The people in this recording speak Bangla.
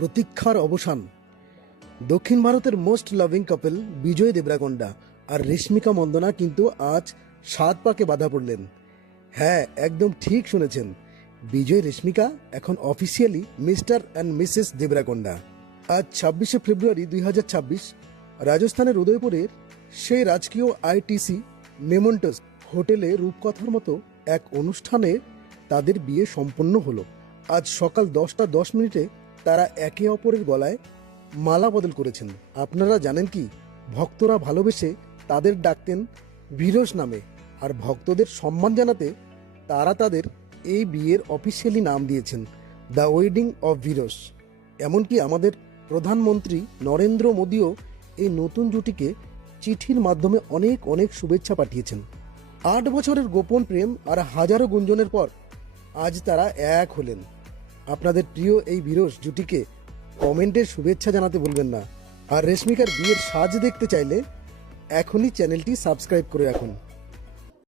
প্রতীক্ষার অবসান। দক্ষিণ ভারতের মোস্ট লাভিং কাপল বিজয় দেবরাকোন্ডা আর রেশমিকা মন্দনা কিন্তু আজ 7 পাকে বাধা পড়লেন। হ্যাঁ, একদম ঠিক শুনেছেন, বিজয় রেশমিকা এখন অফিসিয়ালি মিস্টার অ্যান্ড মিসেস দেবরাকোন্ডা। আজ 26শে ফেব্রুয়ারি 2026 রাজস্থানের উদয়পুরের সেই রাজকীয় আইটিসি মেমন্টাস হোটেলে রূপকথার মতো এক অনুষ্ঠানে তাদের বিয়ে সম্পন্ন হলো। আজ সকাল 10টা 10 মিনিটে তারা একে অপরের গলায় মালা বদল করেছেন। আপনারা জানেন কি, ভক্তরা ভালোবেসে তাদের ডাকতেন ভিরোস নামে, আর ভক্তদের সম্মান জানাতে তারা তাদের এই বিয়ের অফিসিয়ালি নাম দিয়েছেন দ্য ওয়েডিং অফ ভিরোস। এমনকি আমাদের প্রধানমন্ত্রী নরেন্দ্র মোদীও এই নতুন জুটিকে চিঠির মাধ্যমে অনেক অনেক শুভেচ্ছা পাঠিয়েছেন। 8 বছরের গোপন প্রেম আর হাজারো গুঞ্জনের পর আজ তারা এক হলেন। আপনাদের প্রিয় এই ভিরোস জুটিকে কমেন্টের শুভেচ্ছা জানাতে ভুলবেন না। আর রেশমিকার বিয়ের সাজ দেখতে চাইলে এখনই চ্যানেলটি সাবস্ক্রাইব করে রাখুন।